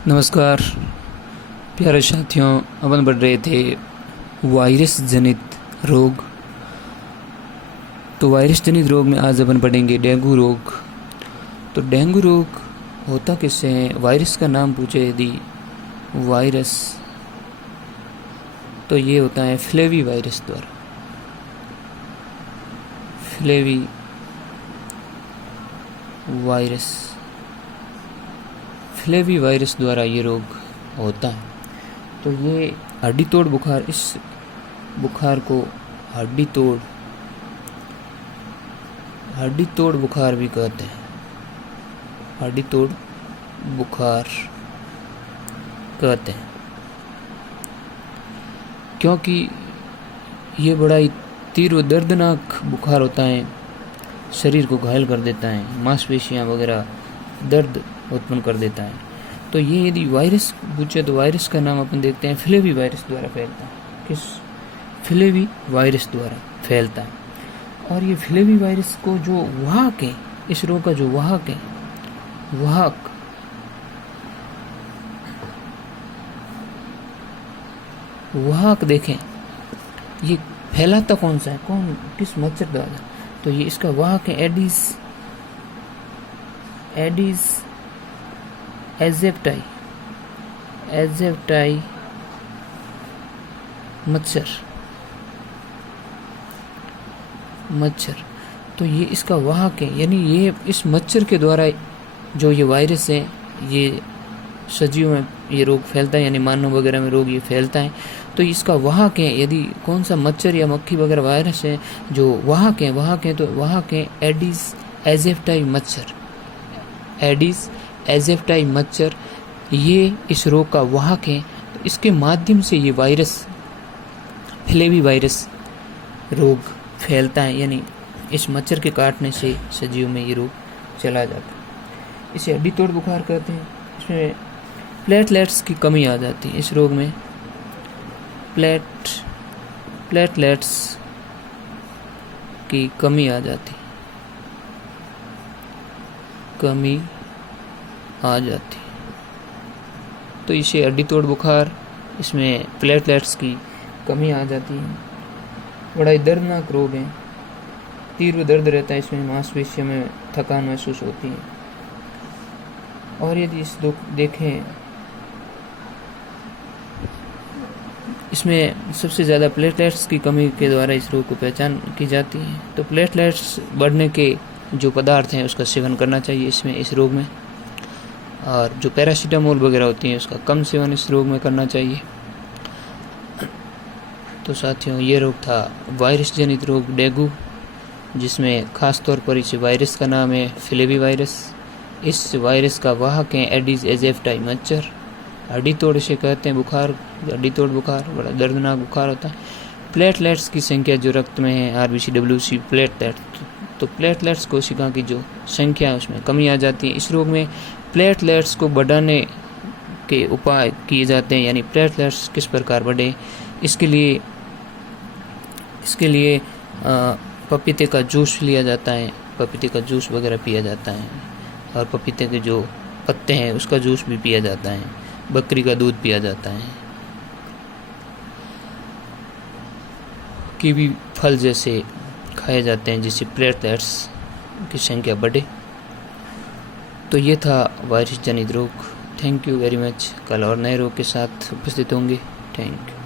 नमस्कार प्यारे साथियों, अपन पढ़ रहे थे वायरस जनित रोग। तो वायरस जनित रोग में आज अपन पढ़ेंगे डेंगू रोग। तो डेंगू रोग होता किससे है? वायरस का नाम पूछे यदि वायरस, तो ये होता है फ्लेवी वायरस द्वारा। फ्लेवी वायरस, फ्लेवी वायरस द्वारा ये रोग होता है। तो ये हड्डी तोड़ बुखार, इस बुखार को हड्डी तोड़ बुखार भी कहते हैं। हड्डी तोड़ बुखार कहते हैं क्योंकि ये बड़ा ही तीव्र दर्दनाक बुखार होता है, शरीर को घायल कर देता है, मांसपेशियां वगैरह दर्द उत्पन्न कर देता है। तो ये यदि वायरस पूछे तो वायरस का नाम अपन देखते हैं फ्लेवी वायरस द्वारा फैलता है। किस? फ्लेवी वायरस द्वारा फैलता है। और ये फ्लेवी वायरस को जो वाहक है, इस रोग का जो वाहक है, वाहक देखें, ये फैलाता कौन सा है, किस मच्छर द्वारा? तो ये इसका वाहक है एडिस एजेप्टाई मच्छर। तो ये इसका वाहक है, यानी ये इस मच्छर के द्वारा जो ये वायरस है, ये सजीव में ये रोग फैलता है, यानी मानव वगैरह में रोग ये फैलता है। तो इसका वाहक है, यदि कौन सा मच्छर या मक्खी वगैरह वायरस है जो वाहक है तो वाहक है एडिस एजेप्टाई मच्छर। ये इस रोग का वाहक है। तो इसके माध्यम से ये वायरस, फ्लेवी वायरस रोग फैलता है, यानी इस मच्छर के काटने से सजीव में ये रोग चला जाता है। इसे हड्डी तोड़ बुखार कहते हैं। इसमें प्लेटलेट्स की कमी आ जाती है। इस रोग में प्लेटलेट्स की कमी आ जाती तो इसे हड्डी तोड़ बुखार, इसमें प्लेटलेट्स की कमी आ जाती है। बड़ा ही दर्दनाक रोग है, तीव्र दर्द रहता है, इसमें मांसपेशियों में थकान महसूस होती है। और यदि देखें, इसमें सबसे ज़्यादा प्लेटलेट्स की कमी के द्वारा इस रोग को पहचान की जाती है। तो प्लेटलेट्स बढ़ने के जो पदार्थ हैं उसका सेवन करना चाहिए इस रोग में, और जो पैरासीटामोल वगैरह होती है उसका कम सेवन इस रोग में करना चाहिए। तो साथियों, ये रोग था वायरस जनित रोग डेंगू, जिसमें खास तौर पर इस वायरस का नाम है फ्लेवी वायरस। इस वायरस का वाहक है एडिस एजेप्टाई मच्छर। हड्डी तोड़ से कहते हैं बुखार, हड्डी तोड़ बुखार बड़ा दर्दनाक बुखार होता है। प्लेटलेट्स की संख्या जो रक्त में है, RBC-WC तो प्लेटलेट्स कोशिका की जो संख्या है उसमें कमी आ जाती है। इस रोग में प्लेटलेट्स को बढ़ाने के उपाय किए जाते हैं, यानी प्लेटलेट्स किस प्रकार बढ़े, इसके लिए पपीते का जूस लिया जाता है, पपीते का जूस वगैरह पिया जाता है, और पपीते के जो पत्ते हैं उसका जूस भी पिया जाता है, बकरी का दूध पिया जाता है, कीवी फल जैसे खाए जाते हैं, जिससे प्लेटलेट्स की संख्या बढ़े। तो ये था वायरस जनित रोग। Thank you very much. कल और नए रोग के साथ उपस्थित होंगे। Thank you.